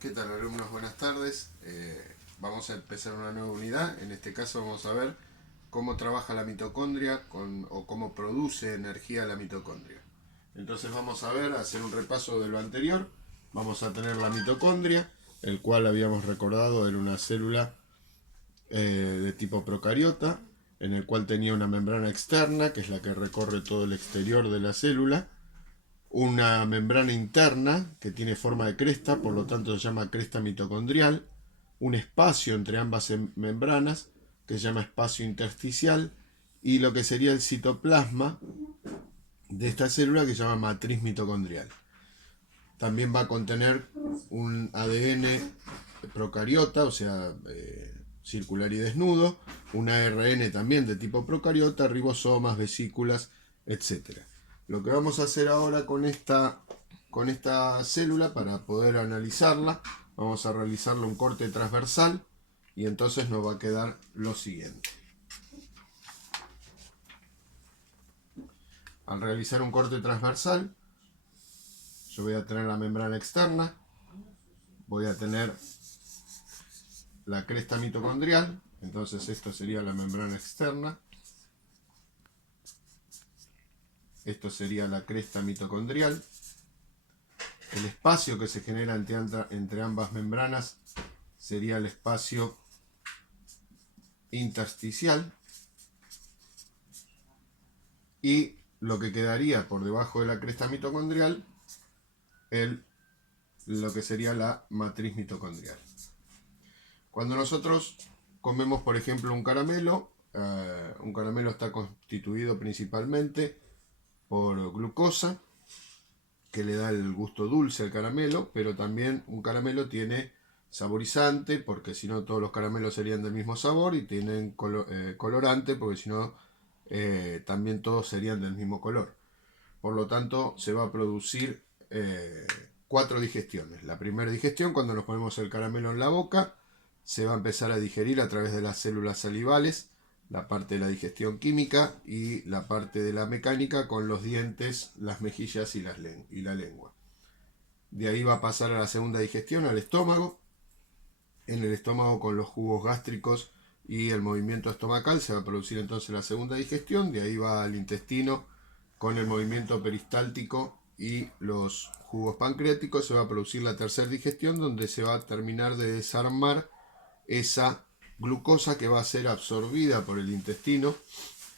¿Qué tal, alumnos? Buenas tardes. Vamos a empezar una nueva unidad. En este caso vamos a ver cómo trabaja la mitocondria o cómo produce energía la mitocondria. Entonces vamos a ver, hacer un repaso de lo anterior. Vamos a tener la mitocondria, el cual habíamos recordado era una célula de tipo procariota, en el cual tenía una membrana externa, que es la que recorre todo el exterior de la célula, una membrana interna que tiene forma de cresta, por lo tanto se llama cresta mitocondrial, un espacio entre ambas membranas que se llama espacio intersticial y lo que sería el citoplasma de esta célula que se llama matriz mitocondrial. También va a contener un ADN procariota, o sea, circular y desnudo, un ARN también de tipo procariota, ribosomas, vesículas, etc. Lo que vamos a hacer ahora con esta célula, para poder analizarla, vamos a realizarle un corte transversal y entonces nos va a quedar lo siguiente. Al realizar un corte transversal, yo voy a tener la membrana externa, voy a tener la cresta mitocondrial, entonces esta sería la membrana externa, esto sería la cresta mitocondrial, el espacio que se genera entre ambas membranas sería el espacio intersticial, y lo que quedaría por debajo de la cresta mitocondrial, lo que sería la matriz mitocondrial. Cuando nosotros comemos, por ejemplo, un caramelo está constituido principalmente por glucosa, que le da el gusto dulce al caramelo, pero también un caramelo tiene saborizante, porque si no todos los caramelos serían del mismo sabor, y tienen colorante, porque si no también todos serían del mismo color. Por lo tanto, se va a producir 4 digestiones. La primera digestión, cuando nos ponemos el caramelo en la boca, se va a empezar a digerir a través de las células salivales, la parte de la digestión química y la parte de la mecánica con los dientes, las mejillas y la lengua. De ahí va a pasar a la segunda digestión, al estómago. En el estómago, con los jugos gástricos y el movimiento estomacal, se va a producir entonces la segunda digestión. De ahí va al intestino con el movimiento peristáltico y los jugos pancreáticos. Se va a producir la tercera digestión, donde se va a terminar de desarmar esa glucosa que va a ser absorbida por el intestino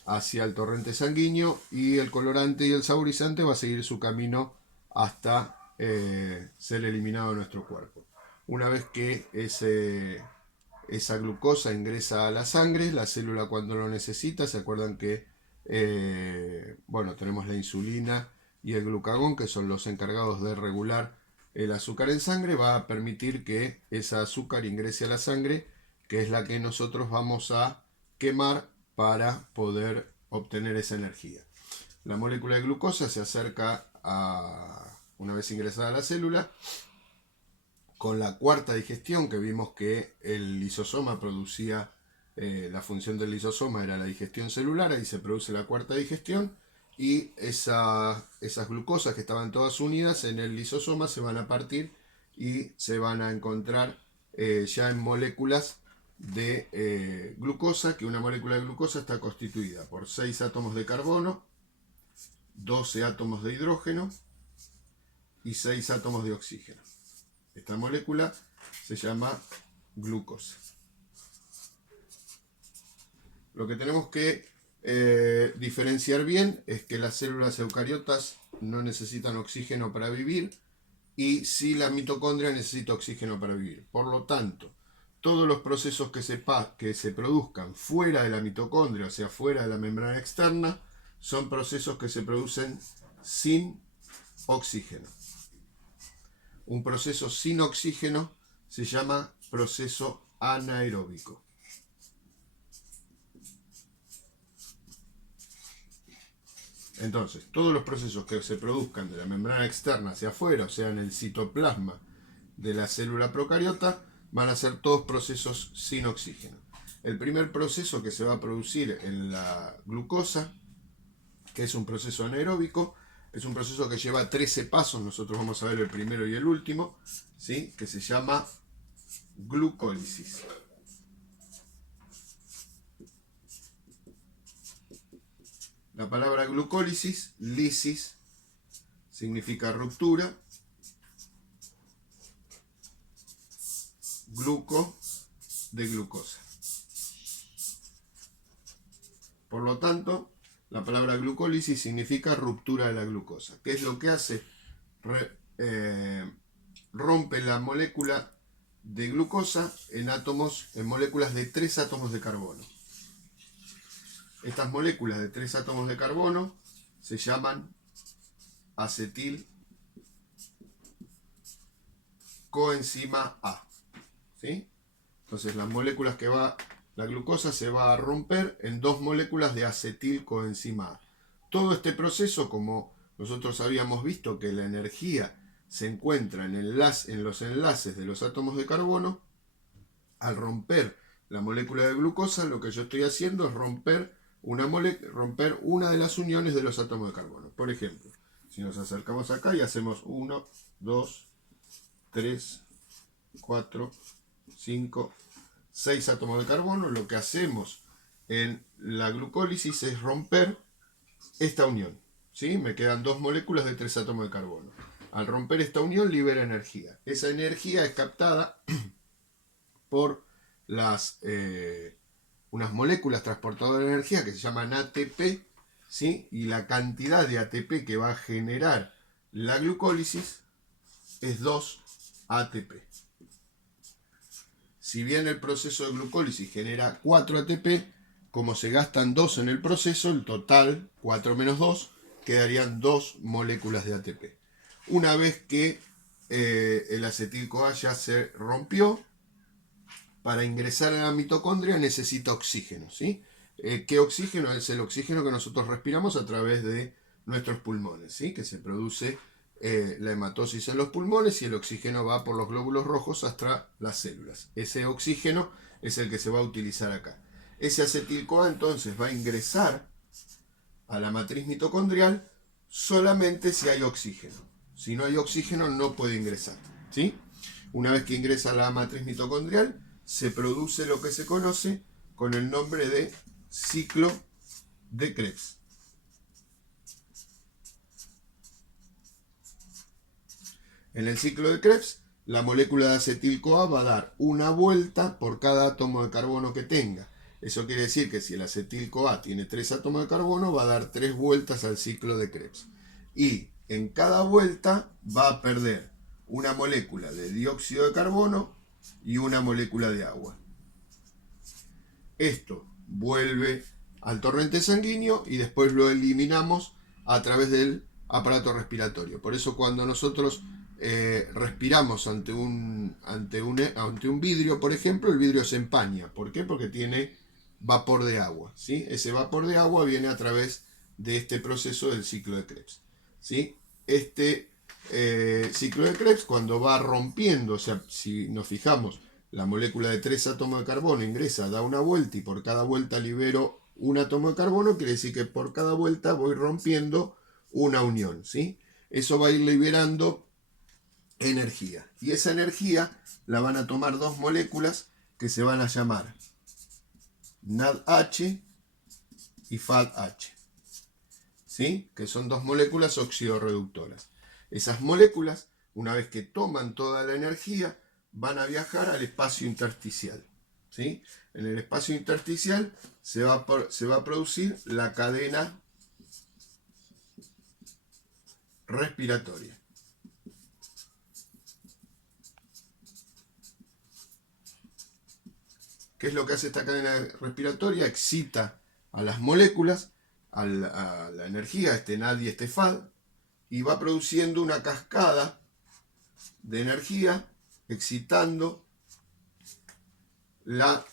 hacia el torrente sanguíneo, y el colorante y el saborizante va a seguir su camino hasta ser eliminado de nuestro cuerpo. Una vez que esa glucosa ingresa a la sangre, la célula, cuando lo necesita, se acuerdan que tenemos la insulina y el glucagón, que son los encargados de regular el azúcar en sangre, va a permitir que esa azúcar ingrese a la sangre, que es la que nosotros vamos a quemar para poder obtener esa energía. La molécula de glucosa se acerca una vez ingresada a la célula, con la cuarta digestión, que vimos que el lisosoma producía, la función del lisosoma era la digestión celular. Ahí se produce la cuarta digestión, y esas glucosas que estaban todas unidas en el lisosoma se van a partir y se van a encontrar ya en moléculas de glucosa, que una molécula de glucosa está constituida por 6 átomos de carbono, 12 átomos de hidrógeno y 6 átomos de oxígeno. Esta molécula se llama glucosa. Lo que tenemos que diferenciar bien es que las células eucariotas no necesitan oxígeno para vivir, y sí la mitocondria necesita oxígeno para vivir. Por lo tanto, todos los procesos que se produzcan fuera de la mitocondria, o sea, fuera de la membrana externa, son procesos que se producen sin oxígeno. Un proceso sin oxígeno se llama proceso anaeróbico. Entonces, todos los procesos que se produzcan de la membrana externa hacia afuera, o sea, en el citoplasma de la célula procariota, van a ser todos procesos sin oxígeno. El primer proceso que se va a producir en la glucosa, que es un proceso anaeróbico, Es un proceso que lleva 13 pasos, nosotros vamos a ver el primero y el último, ¿sí? Que se llama glucólisis. La palabra glucólisis, lisis, significa ruptura, gluco, de glucosa. Por lo tanto, la palabra glucólisis significa ruptura de la glucosa. ¿Qué es lo que hace? Rompe la molécula de glucosa en moléculas de 3 átomos de carbono. Estas moléculas de 3 átomos de carbono se llaman acetil coenzima A. ¿Sí? Entonces las moléculas la glucosa se va a romper en 2 moléculas de acetil coenzima A. Todo este proceso, como nosotros habíamos visto que la energía se encuentra en los enlaces de los átomos de carbono, al romper la molécula de glucosa, lo que yo estoy haciendo es romper una de las uniones de los átomos de carbono. Por ejemplo, si nos acercamos acá y hacemos 1, 2, 3, 4, 5, 6 átomos de carbono, lo que hacemos en la glucólisis es romper esta unión. ¿Sí? Me quedan 2 moléculas de 3 átomos de carbono. Al romper esta unión libera energía. Esa energía es captada por unas moléculas transportadoras de energía que se llaman ATP, ¿sí? Y la cantidad de ATP que va a generar la glucólisis es 2 ATP. Si bien el proceso de glucólisis genera 4 ATP, como se gastan 2 en el proceso, el total, 4 menos 2, quedarían 2 moléculas de ATP. Una vez que el acetil-CoA ya se rompió, para ingresar a la mitocondria necesita oxígeno, ¿sí? ¿Qué oxígeno? Es el oxígeno que nosotros respiramos a través de nuestros pulmones, ¿sí? Que se produce la hematosis en los pulmones y el oxígeno va por los glóbulos rojos hasta las células. Ese oxígeno es el que se va a utilizar acá. Ese acetil-CoA entonces va a ingresar a la matriz mitocondrial solamente si hay oxígeno. Si no hay oxígeno no puede ingresar, ¿sí? Una vez que ingresa a la matriz mitocondrial, se produce lo que se conoce con el nombre de ciclo de Krebs. En el ciclo de Krebs, la molécula de acetil-CoA va a dar una vuelta por cada átomo de carbono que tenga. Eso quiere decir que si el acetil-CoA tiene 3 átomos de carbono, va a dar 3 vueltas al ciclo de Krebs. Y en cada vuelta va a perder una molécula de dióxido de carbono y una molécula de agua. Esto vuelve al torrente sanguíneo y después lo eliminamos a través del aparato respiratorio. Por eso cuando nosotros respiramos ante un vidrio, por ejemplo, el vidrio se empaña. ¿Por qué? Porque tiene vapor de agua, ¿sí? Ese vapor de agua viene a través de este proceso del ciclo de Krebs, ¿sí? Este ciclo de Krebs, cuando va rompiendo, o sea, si nos fijamos, la molécula de 3 átomos de carbono ingresa, da una vuelta y por cada vuelta libero un átomo de carbono, quiere decir que por cada vuelta voy rompiendo una unión, ¿sí? Eso va a ir liberando energía. Y esa energía la van a tomar 2 moléculas que se van a llamar NADH y FADH, ¿sí? Que son 2 moléculas oxidorreductoras. Esas moléculas, una vez que toman toda la energía, van a viajar al espacio intersticial, ¿sí? En el espacio intersticial se va a producir la cadena respiratoria. ¿Qué es lo que hace esta cadena respiratoria? Excita a las moléculas, a la energía, este NAD y este FAD, y va produciendo una cascada de energía excitando los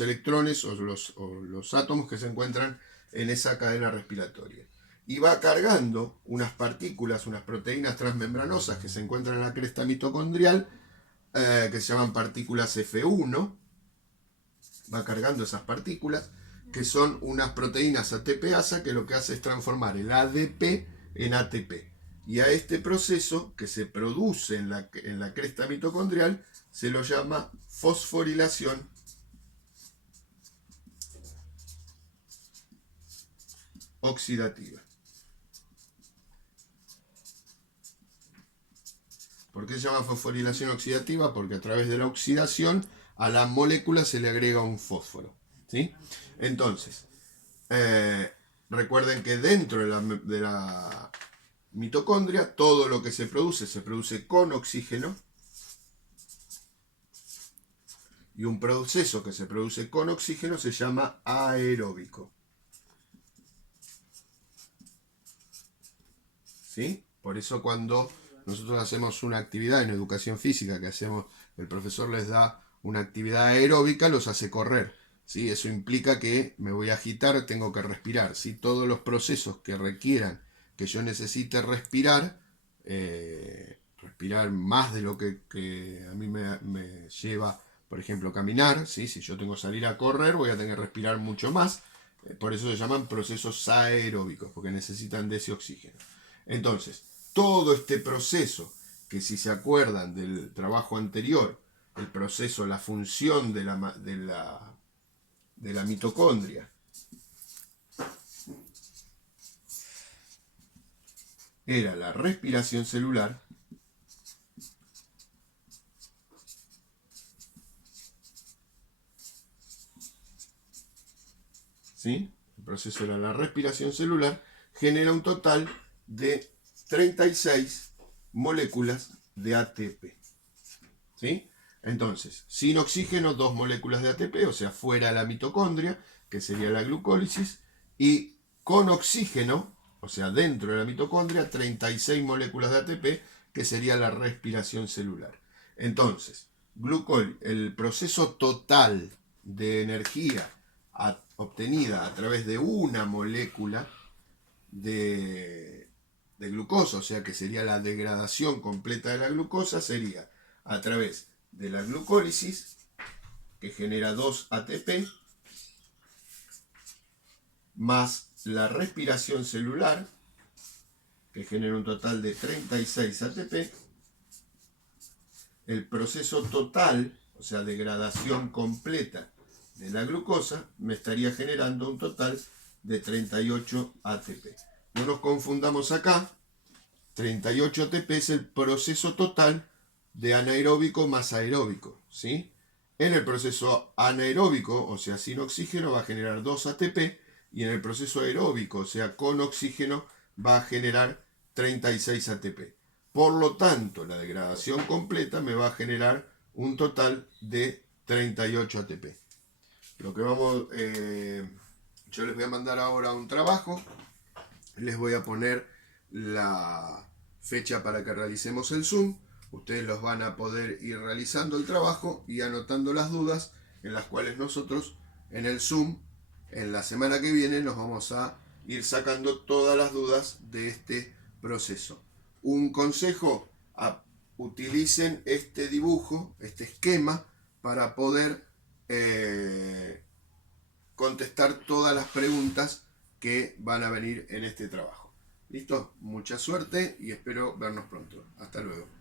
electrones o los átomos que se encuentran en esa cadena respiratoria. Y va cargando unas partículas, unas proteínas transmembranosas que se encuentran en la cresta mitocondrial, que se llaman partículas F1, va cargando esas partículas, que son unas proteínas ATPasa que lo que hace es transformar el ADP en ATP. Y a este proceso que se produce en la cresta mitocondrial se lo llama fosforilación oxidativa. ¿Por qué se llama fosforilación oxidativa? Porque a través de la oxidación a la molécula se le agrega un fósforo, ¿sí? Entonces, recuerden que dentro de la mitocondria todo lo que se produce con oxígeno, y un proceso que se produce con oxígeno se llama aeróbico, ¿sí? Por eso cuando nosotros hacemos una actividad en educación física, el profesor les da una actividad aeróbica, los hace correr, ¿sí? Eso implica que me voy a agitar, tengo que respirar, ¿sí? Todos los procesos que requieran que yo necesite respirar, respirar más de lo que a mí me lleva, por ejemplo, caminar, ¿sí? Si yo tengo que salir a correr, voy a tener que respirar mucho más, por eso se llaman procesos aeróbicos, porque necesitan de ese oxígeno. Entonces, todo este proceso, que si se acuerdan del trabajo anterior, el proceso, la función de la mitocondria era la respiración celular, ¿sí? El proceso era la respiración celular, genera un total de 36 moléculas de ATP, ¿sí? Entonces, sin oxígeno, 2 moléculas de ATP, o sea, fuera la mitocondria, que sería la glucólisis, y con oxígeno, o sea, dentro de la mitocondria, 36 moléculas de ATP, que sería la respiración celular. Entonces, el proceso total de energía obtenida a través de una molécula de glucosa, o sea que sería la degradación completa de la glucosa, sería a través de la glucólisis, que genera 2 ATP, más la respiración celular, que genera un total de 36 ATP, el proceso total, o sea, degradación completa de la glucosa, me estaría generando un total de 38 ATP. No nos confundamos acá, 38 ATP es el proceso total de anaeróbico más aeróbico, ¿sí? En el proceso anaeróbico, o sea, sin oxígeno, va a generar 2 ATP, y en el proceso aeróbico, o sea, con oxígeno, va a generar 36 ATP. Por lo tanto, la degradación completa me va a generar un total de 38 ATP. Lo que yo les voy a mandar ahora un trabajo, les voy a poner la fecha para que realicemos el Zoom. Ustedes los van a poder ir realizando el trabajo y anotando las dudas, en las cuales nosotros en el Zoom, en la semana que viene, nos vamos a ir sacando todas las dudas de este proceso. Un consejo: utilicen este dibujo, este esquema, para poder contestar todas las preguntas que van a venir en este trabajo. ¿Listo? Mucha suerte y espero vernos pronto. Hasta luego.